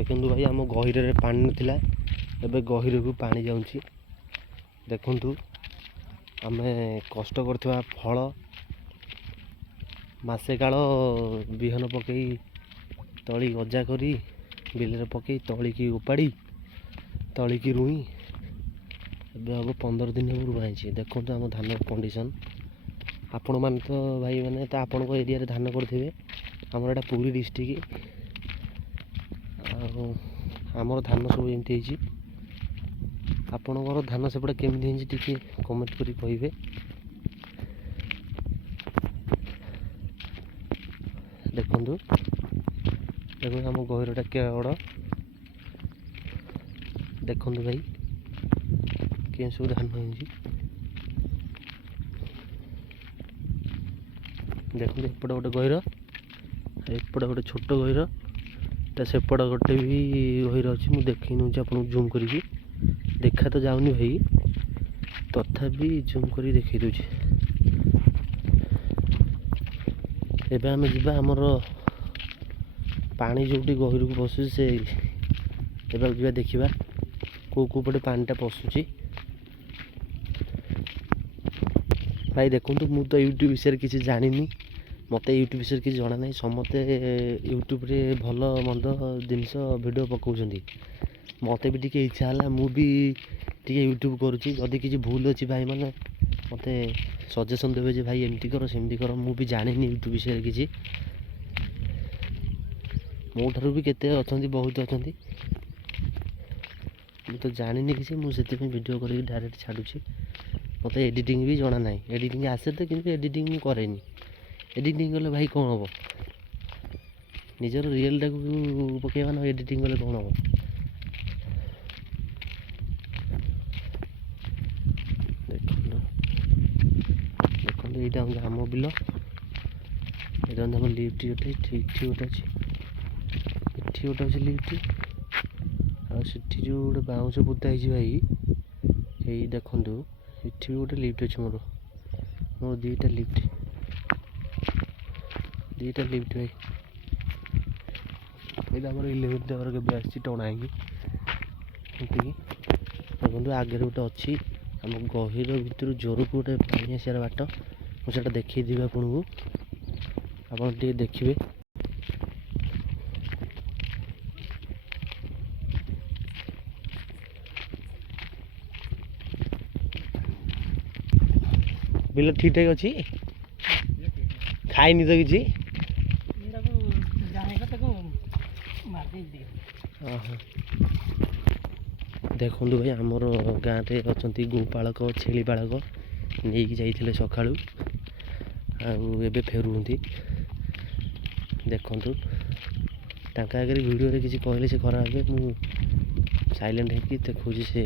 देखु भाई आम गहिर पानी नाला एवं गहिर को पानी जाऊँगी देखु आम कष्ट कर फल मसे काल बिहन पकई तली गजा करी बिल पकई तली की उपाड़ी तली की रुई अब 15 दिन रुआई देखो आम धान कंडीशन आपण मान तो भाई मैंने तो आपण एरिया धान करेंगे आमर एटा पुरी डिस्ट्रिक्ट आमर धान सब एमती आपणकर धान सेपटे केमती टी कमेंट करी कहे देखु देखो आम गहिरटा के बड़ देखु भाई के सब धान हो देखते एपटे गोटे गहिर एपटे गोटे छोट गहिर सेपट गोटे भी गहिर अच्छी मुझे देखी नौ आपको जूम करी देखा तो जाऊनी भाई तथापि जूम कर देखी दूचे एबे आम जा आमर पानी जो गहिर को पशु से जा देखा कौ पटे पानीटा पशुची भाई देखु मु तो यूट्यूब विषय किसी जानी मत यूट्यूब विषय किसी जाना ना समस्ते यूट्यूब रे भल मंद जिनस वीडियो पकाउछंती मत भी टी इच्छा है मुझे यूट्यूब करुँची जदि किसी भूल अच्छी भाई मैंने मत सजेसन देवे जे भाई एमती कर सेमती कर मुझे जानी यूट्यूब विषय किसी मो ठारू भी केते अच्छा बहुत अच्छा मुझे तो जानी किसी मुझे वीडियो कर डायरेक्ट छाड़ुची मत एडिटिंग भी जाना ना एडिटिंग आसे तो कि एडिटिंग मुझे कैनि एडिटिंग कले भाई कौन हम निजर रियल टाक पकेबा ना एडिटिंग कले कौन हम देखो यहाँ आम बिल ये आम लिफ्ट गोटे ठीक गोटे अच्छी ये गोटे अच्छे लिफ्ट आठी जो गोटे बाउंश पोता भाई यही देखु ये भी गोटे लिफ्ट अच्छे मोर मोर दीटा लिफ्ट भाई ये आम 11 टावर के आसी टणा देखो आगे गोटे अच्छी आम गहिर भितर जोर को गोटे पानी आसार बाट मुझे देखी आपको आप देखिए बिल ठीक ठाक अच्छी खाईनी तो किसी देखु भाई आमर गाँव में अच्छा गोपालक छेली पालक नहीं जाइए सका फेरुंट देखु आगे वीडियो किसी कहले से खराब हे मु साइलेंट है देखो से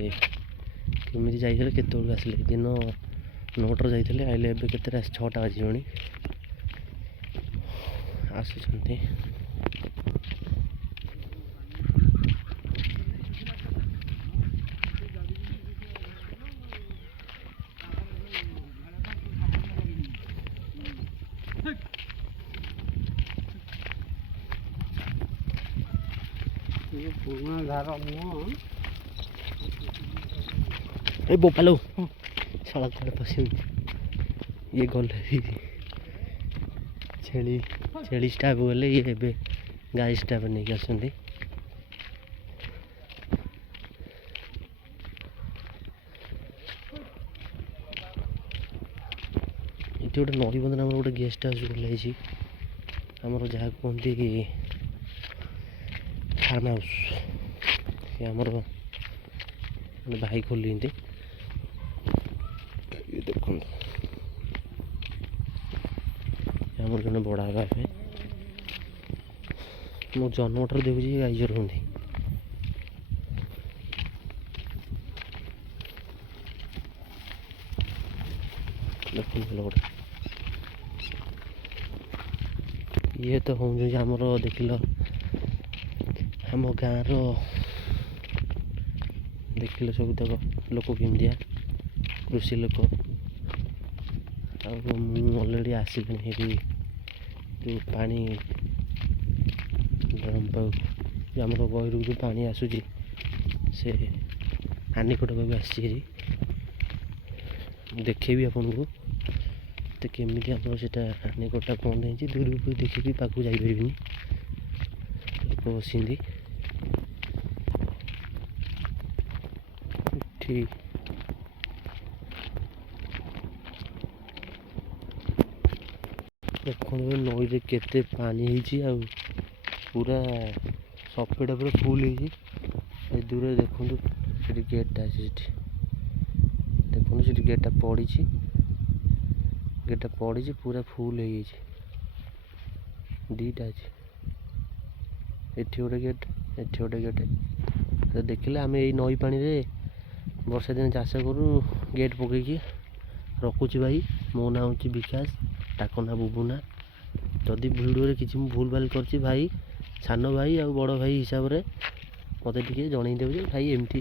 केमी जाइए केत आसिले दिन 9 जाइए आइले एवं के 6टा बाजी आसुँच ए बोपालो सड़क पर पशु ये गले छेली स्टाफ गले ये गाय स्टाफ नहीं आसुँच गोटे नई बंधन आम गोटे गेस्ट हाउस खोलाई आमर जहाँ कहते फार्म हाउस ये आमर भाई खोली देखो आमर जन बड़ा है मो जन्म ठार देखुची गाई चरती देखो गोटे ये तो हूँ आमर देख आम गाँव देख सब तक लोक केमतिया कृषि लोक अलरेडी आसिले जो पानी ड्रम पाऊ ଆମର ଗହିରକୁ ଯେଉଁ ପାଣି ଆସୁଛି ସେ ହାନିକୋଟ ବି ଆସିଛି ହେରି ଦେଖେଇବି ଆପଣଙ୍କୁ ତ କେମିତି ଆମର ସେଇଟା ହାନିକୋଟଟା ବନ୍ଦ ହେଇଛି। ଦୂରକୁ ଦେଖିକି ପାଖକୁ ଯାଇପାରିବିନି, ଲୋକ ବସିଛନ୍ତି ଏଠି। ଦେଖନ୍ତୁ ନଈରେ କେତେ ପାଣି ହେଇଛି, ଆଉ ପୁରା ସଫେଟା ପୁରା ଫୁଲ୍ ହେଇଛି। ଏ ଦୂରରେ ଦେଖନ୍ତୁ ସେଠି ଗେଟ୍ଟା ଅଛି, ସେଠି ଦେଖନ୍ତୁ ସେଠି ଗେଟ୍ଟା ପଡ଼ିଛି, ପୁରା ଫୁଲ୍ ହେଇଯାଇଛି। ଦୁଇଟା ଅଛି, ଏଠି ଗୋଟେ ଗେଟ୍, ଏଠି ଗୋଟେ ଗେଟ୍। ତ ଦେଖିଲେ ଆମେ ଏଇ ନଈ ପାଣିରେ ବର୍ଷା ଦିନେ ଚାଷ କରୁ, ଗେଟ୍ ପକେଇକି ରଖୁଛି। ଭାଇ ମୋ ନାଁ ହେଉଛି ବିକାଶ, ତାଙ୍କ ନାଁ ବୁବୁନା। ଯଦି ଭିଡ଼ିଓରେ କିଛି ମୁଁ ଭୁଲ ଭାଲ କରିଛି ଭାଇ, ସାନ ଭାଇ ଆଉ ବଡ଼ ଭାଇ ହିସାବରେ ମୋତେ ଟିକେ ଜଣେଇଦେବେ ଯେ ଭାଇ ଏମିତି